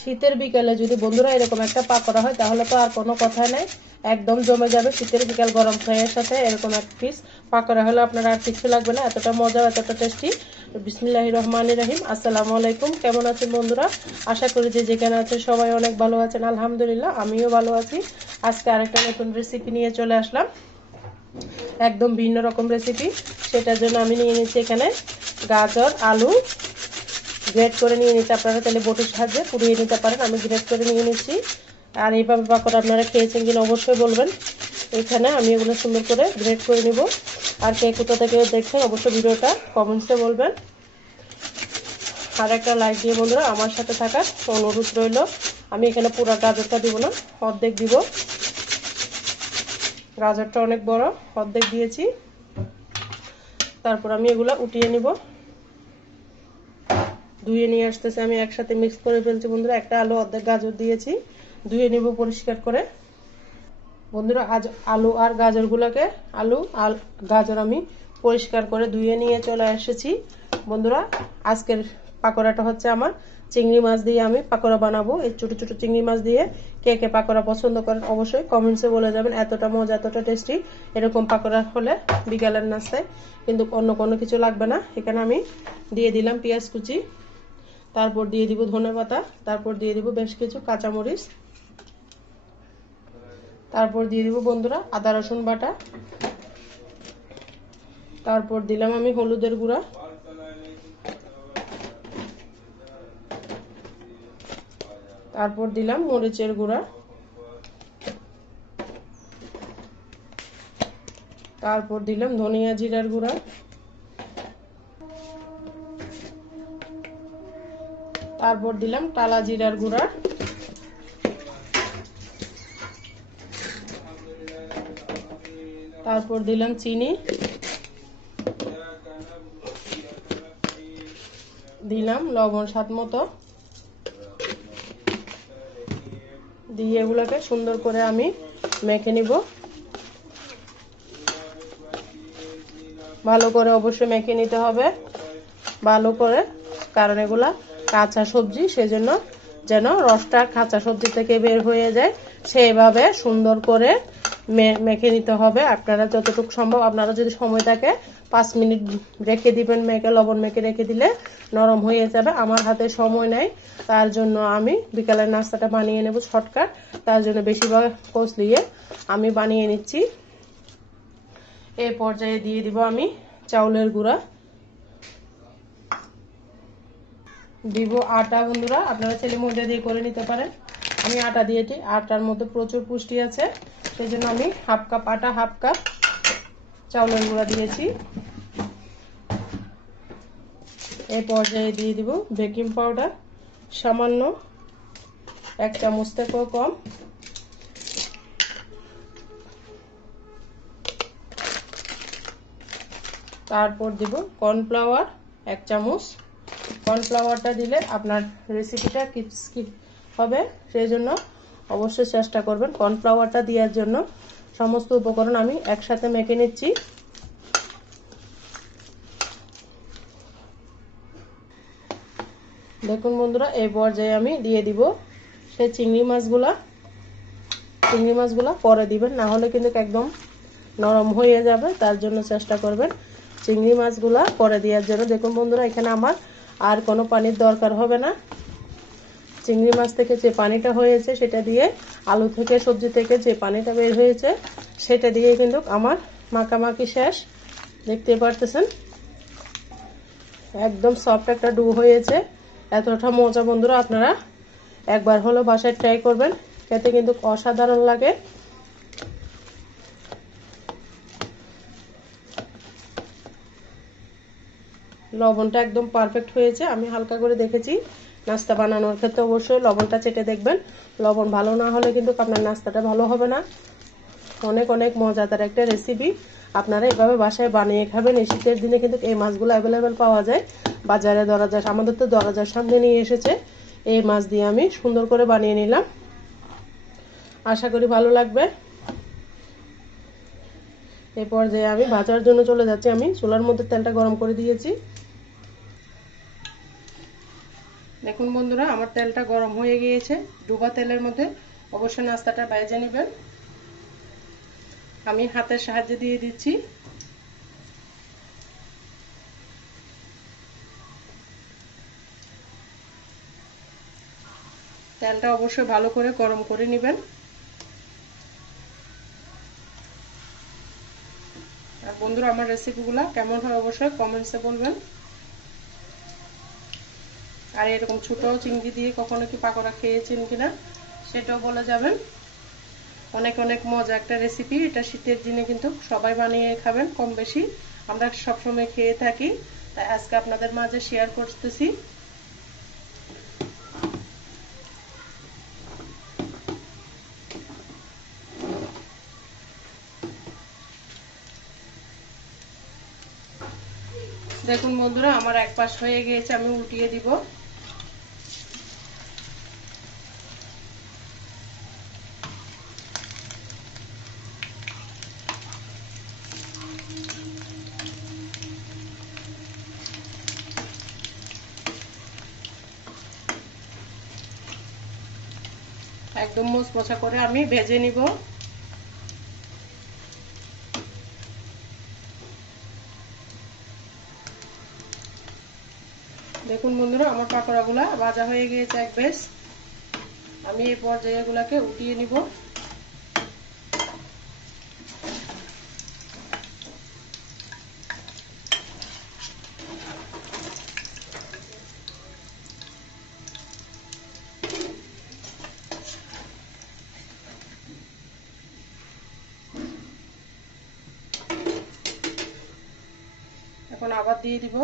শীতের বিকালে যদি বন্ধুরা এরকম একটা পাকোড়া হয় তাহলে তো আর কোনো কথা নাই, একদম জমে যাবে। শীতের বিকাল গরম চায়ের সাথে এরকম এক পিস পাকোড়া হলে আপনার আর কিছু লাগবে না, এতটা মজা, এতটা টেস্টি। বিসমিল্লাহির রহমানির রহিম। আসসালামু আলাইকুম, কেমন আছেন বন্ধুরা? আশা করি যে যেখানে আছেন সবাই অনেক ভালো আছেন। আলহামদুলিল্লাহ আমিও ভালো আছি। আজকে আরেকটা নতুন রেসিপি নিয়ে চলে আসলাম, একদম ভিন্ন রকম রেসিপি। সেটার জন্য আমি নিয়ে নিচ্ছি এখানে গাজর, আলু গ্রেট করে নিয়ে নিচ্ছি। আপনারা তাহলে বটির সাহায্যে পুড়িয়ে নিতে পারেন, আমি গ্রেট করে নিয়ে নিচ্ছি। আর এইভাবে পাকোড়া আপনারা খেয়েছেন কিনা অবশ্যই বলবেন। এখানে আমি এগুলো সুন্দর করে গ্রেট করে নিব। আর কে কোথা থেকে দেখছেন অবশ্যই ভিডিওটা কমেন্টসে বলবেন। আর একটা লাইক দিয়ে বন্ধুরা আমার সাথে থাকার অনুরোধ রইল। আমি এখানে পুরো গাজরটা দিব না, অর্ধেক দিব। গাজরটা অনেক বড়, অর্ধেক দিয়েছি। তারপর আমি এগুলো উঠিয়ে নিব। ধুয়ে নিয়ে আসতেছি, আমি একসাথে মিক্স করে ফেলছি বন্ধুরা। একটা আলু অর্ধেক গাজর দিয়েছি, ধুয়ে নিব পরিষ্কার করে বন্ধুরা। আজ আলু আর গাজরগুলোকে, আলু আর গাজর আমি পরিষ্কার করে ধুয়ে নিয়ে চলে এসেছি বন্ধুরা। আজকের পাকোড়াটা হচ্ছে আমার চিংড়ি মাছ দিয়ে আমি পাকোড়া বানাবো। এই ছোট ছোট চিংড়ি মাছ দিয়ে কে কে পাকোড়া পছন্দ করেন অবশ্যই কমেন্টসে বলে যাবেন। এতটা মজা, এতটা টেস্টি এরকম পাকোড়া হলে বিকালের নাস্তায় কিন্তু অন্য কোনো কিছু লাগবে না। এখানে আমি দিয়ে দিলাম পেঁয়াজ কুচি, তারপর দিয়ে দিব ধনেপাতা, তারপর দিয়ে দিব বেশ কিছু কাঁচামরিচ, তারপর দিয়ে দিব বন্ধুরা আদা রসুন বাটা, তারপর দিলাম আমি হলুদের গুঁড়া, তারপর দিলাম মরিচের গুঁড়া, তারপর দিলাম ধনিয়া জিরার গুঁড়া, তারপর দিলাম টালা জিরার গুঁড়া, তারপর দিলাম চিনি, দিলাম লবণ স্বাদ মতো, দিয়ে এগুলোকে সুন্দর করে আমি মেখে নিব। ভালো করে অবশ্যই মেখে নিতে হবে, ভালো করে, কারণ এগুলা কাঁচা সবজি, সেজন্য যেন রসটা কাঁচা সবজি থেকে বের হয়ে যায় সেইভাবে সুন্দর করে মেখে নিতে হবে। আপনারা যতটুকু সম্ভব, আপনারা যদি সময় থাকে 5 মিনিট রেখে দিবেন, মেখে লবণ মেখে রেখে দিলে নরম হয়ে যাবে। আমার হাতে সময় নাই, তার জন্য আমি বিকালের নাস্তাটা বানিয়ে নেব শর্টকাট, তার জন্য বেশিরভাগ কষলিয়ে আমি বানিয়ে নিচ্ছি। এই পর্যায়ে দিয়ে দিব আমি চাউলের গুঁড়া, দিব আটা বন্ধুরা, আপনারা ছেলে ময়দা দিয়ে করে নিতে পারেন। আমি আটা দিয়েছি, আটার মধ্যে প্রচুর পুষ্টি আছে, সেই জন্য আমি হাফ কাপ আটা, হাফ কাপ চাউলের গুঁড়া দিয়েছি। এই পর্যায়ে দিয়ে দিব বেকিং পাউডার সামান্য, 1 চামচ থেকেও কম, তারপর দিব কর্নফ্লাওয়ার 1 চামচ। কর্নফ্লাওয়ারটা দিলে আপনার রেসিপিটা স্কিপ হবে, সেই জন্য অবশ্যই চেষ্টা করবেন কর্নফ্লাওয়ারটা দেওয়ার জন্য। সমস্ত উপকরণ আমি একসাথে মেখে নিচ্ছি। দেখুন বন্ধুরা, এই পর্যায়ে আমি দিয়ে দিব সেই চিংড়ি মাছগুলা। চিংড়ি মাছগুলা পরে দিবেন, না হলে কিন্তু একদম নরম হয়ে যাবে, তার জন্য চেষ্টা করবেন চিংড়ি মাছগুলা পরে দেওয়ার জন্য। দেখুন বন্ধুরা, এখানে আমার আর কোনো পানির দরকার হবে না। চিংড়ি মাছ থেকে যে পানিটা হয়েছে সেটা দিয়ে, আলু থেকে সবজি থেকে যে পানিটা বের হয়েছে সেটা দিয়ে কিন্তু আমার মাখামাখি শেষ। দেখতে পারতেছেন একদম সফট একটা ডো হয়েছে। এতটা মজা বন্ধুরা, আপনারা একবার হলো বাসায় ট্রাই করবেন, খেতে কিন্তু অসাধারণ লাগে। লবণটা একদম পারফেক্ট হয়েছে, আমি হালকা করে দেখেছি। নাস্তা বানানোর ক্ষেত্রে অবশ্যই লবণটা চেটে দেখবেন, লবণ ভালো না হলে কিন্তু আপনার নাস্তাটা ভালো হবে না। অনেক অনেক মজাদার একটা রেসিপি, আপনারা এভাবে বাসায় বানিয়ে খাবেন। এই শীতের দিনে কিন্তু এই মাছগুলো অ্যাভেলেবেল পাওয়া যায় বাজারে, দরজার, আমাদের তো দরজার সামনে নিয়ে এসেছে। এই মাছ দিয়ে আমি সুন্দর করে বানিয়ে নিলাম, আশা করি ভালো লাগবে। এই পর্যায়ে আমি ভাজার জন্য চলে যাচ্ছি। আমি চুলার মধ্যে তেলটা গরম করে দিয়েছি, দেখুন বন্ধুরা, আমার তেলটা গরম হয়ে গিয়েছে। ডুবা তেলের মধ্যে অবশ্যই নাস্তাটা ভেজে নেবেন। আমি হাতের সাহায্যে দিয়ে দিচ্ছি। তেলটা অবশ্যই ভালো করে গরম করে নেবেন। আর বন্ধুরা, আমার রেসিপিগুলো কেমন হয় অবশ্যই কমেন্টসে বলবেন। আর এরকম ছোট চিংড়ি দিয়ে কখনো কি পাকোড়া খেয়েছেন কিনা সেটাও বলে যাবেন। অনেক অনেক মজা একটা রেসিপি এটা। শীতের দিনে কিন্তু সবাই বানিয়ে খাবেন কম বেশি, আমরা সবসময় খেয়ে থাকি, তাই আজকে আপনাদের মাঝে শেয়ার করতেছি। দেখুন বন্ধুরা, আমার এক পাশ হয়ে গিয়েছে, আমি উল্টিয়ে দিব। একদম মোচমোচা করে আমি ভেজে নিব। দেখুন বন্ধুরা, আমার পাকোড়াগুলা ভাজা হয়ে গিয়েছে এক বেশ। আমি এই পর্যায়ে এগুলাকে উঠিয়ে নিব। এখন আবার দিয়ে দিব।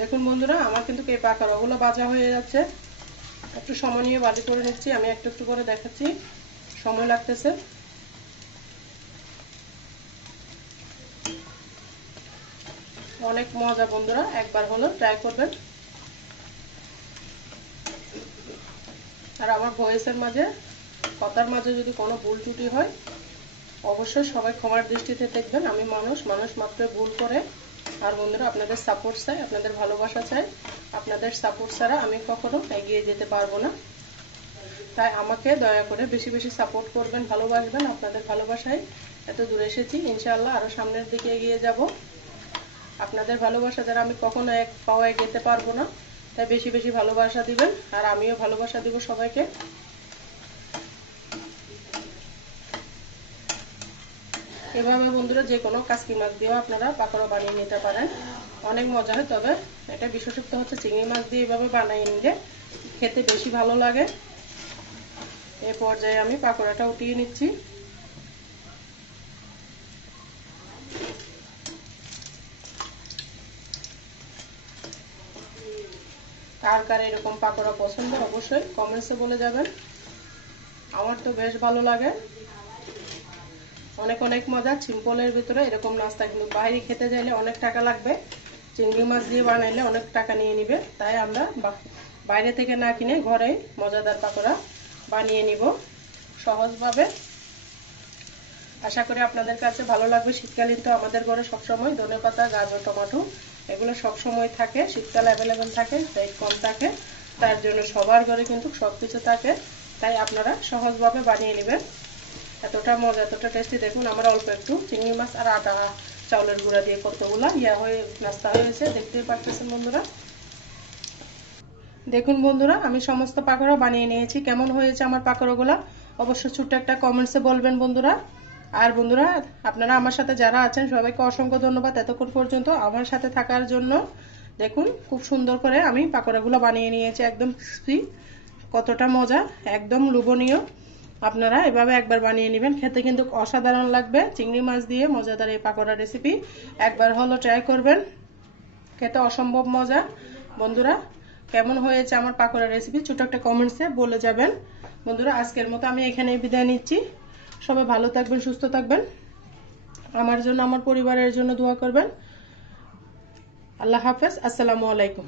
দেখুন বন্ধুরা, আমার কিন্তু এই পাকোড়াগুলো ভাজা হয়ে যাচ্ছে। একটু সময় নিয়ে ভাজি করে নিচ্ছি, আমি একটু একটু করে দেখাচ্ছি, সময় লাগতেছে। অনেক মজা বন্ধুরা, একবার হলো ট্রাই করবেন। আর আমার ভয়েসের মাঝে, কথার মাঝে যদি কোনো ভুল ত্রুটি হয় অবশ্যই সবাই ক্ষমার দৃষ্টিতে দেখবেন। আমি মানুষ মাত্র ভুল করে। আর বন্ধুরা, আপনাদের সাপোর্ট চাই, আপনাদের ভালোবাসা চাই। আপনাদের সাপোর্ট ছাড়া আমি কখনো এগিয়ে যেতে পারবো না। তাই আমাকে দয়া করে বেশি বেশি সাপোর্ট করবেন, ভালোবাসবেন। আপনাদের ভালোবাসায় এত দূরে এসেছি, ইনশাআল্লাহ আরো সামনের দিকে এগিয়ে যাব। আপনাদের ভালোবাসা দ্বারা আমি কখনো এক পাও এগিয়ে পারবো না, তাই বেশি বেশি ভালোবাসা দিবেন। আর আমিও ভালোবাসা দিব সবাইকে। এভাবে বন্ধুরা যে কোনো কাসকি মাছ দিয়েও আপনারা পাকোড়া বানিয়ে নিতে পারেন, অনেক মজা হয়। তবে এটা বিশেষত্ব হচ্ছে চিংড়ি মাছ দিয়ে এভাবে বানিয়ে নিলে খেতে বেশি ভালো লাগে। এই পর্যায়ে আমি পাকোড়াটা উঠিয়ে নিচ্ছি। কার কার এরকম পাকোড়া পছন্দ অবশ্যই কমেন্টসে বলে যাবেন। আমার তো বেশ ভালো লাগে, অনেক অনেক মজা। সিম্পলের ভিতরে এরকম নাস্তা, কিন্তু বাইরে খেতে চাইলে অনেক টাকা লাগবে। চিংড়ি মাছ দিয়ে বানাইলে অনেক টাকা নিয়ে নিবে, তাই আমরা বাইরে থেকে না কিনে ঘরে মজাদার পাকোড়া বানিয়ে নিব সহজভাবে। আশা করি আপনাদের কাছে ভালো লাগবে। শীতকালীন তো আমাদের ঘরে সবসময় ধনেপাতা, গাজর, টমেটো এগুলো সবসময় থাকে। শীতকাল অ্যাভেলেবেল থাকে, তাই কম থাকে, তার জন্য সবার ঘরে কিন্তু সবকিছু থাকে। তাই আপনারা সহজভাবে বানিয়ে নেবেন। এতটা মজা, এতটা টেস্টি। দেখুন আমার অল্প একটু চিংড়ি মাছ আর আটা চাউলের গুঁড়া দিয়ে কতগুলা নাস্তা হয়েছে, দেখতেই পাচ্ছেন বন্ধুরা। দেখুন বন্ধুরা, আমি সমস্ত পাকোড়া বানিয়ে নিয়েছি। কেমন হয়েছে আমার পাকোড়াগুলা অবশ্যই ছোট্ট একটা কমেন্টসে বলবেন বন্ধুরা। আর বন্ধুরা, আপনারা আমার সাথে যারা আছেন সবাইকে অসংখ্য ধন্যবাদ এতক্ষণ পর্যন্ত আমার সাথে থাকার জন্য। দেখুন খুব সুন্দর করে আমি পাকোড়াগুলো বানিয়ে নিয়েছি, একদম ক্রিস্পি। কতটা মজা, একদম লোভনীয়। আপনারা এভাবে একবার বানিয়ে নেবেন, খেতে কিন্তু অসাধারণ লাগবে। চিংড়ি মাছ দিয়ে মজাদার এই পাকোড়া রেসিপি একবার হলো ট্রাই করবেন, খেতে অসম্ভব মজা। বন্ধুরা কেমন হয়েছে আমার পাকোড়া রেসিপি ছোট একটা কমেন্টসে বলে যাবেন। বন্ধুরা আজকের মতো আমি এখানেই বিদায় নিচ্ছি। সবাই ভালো থাকবেন, সুস্থ থাকবেন, আমার জন্য আমার পরিবারের জন্য দোয়া করবেন। আল্লাহ হাফেজ, আসসালামু আলাইকুম।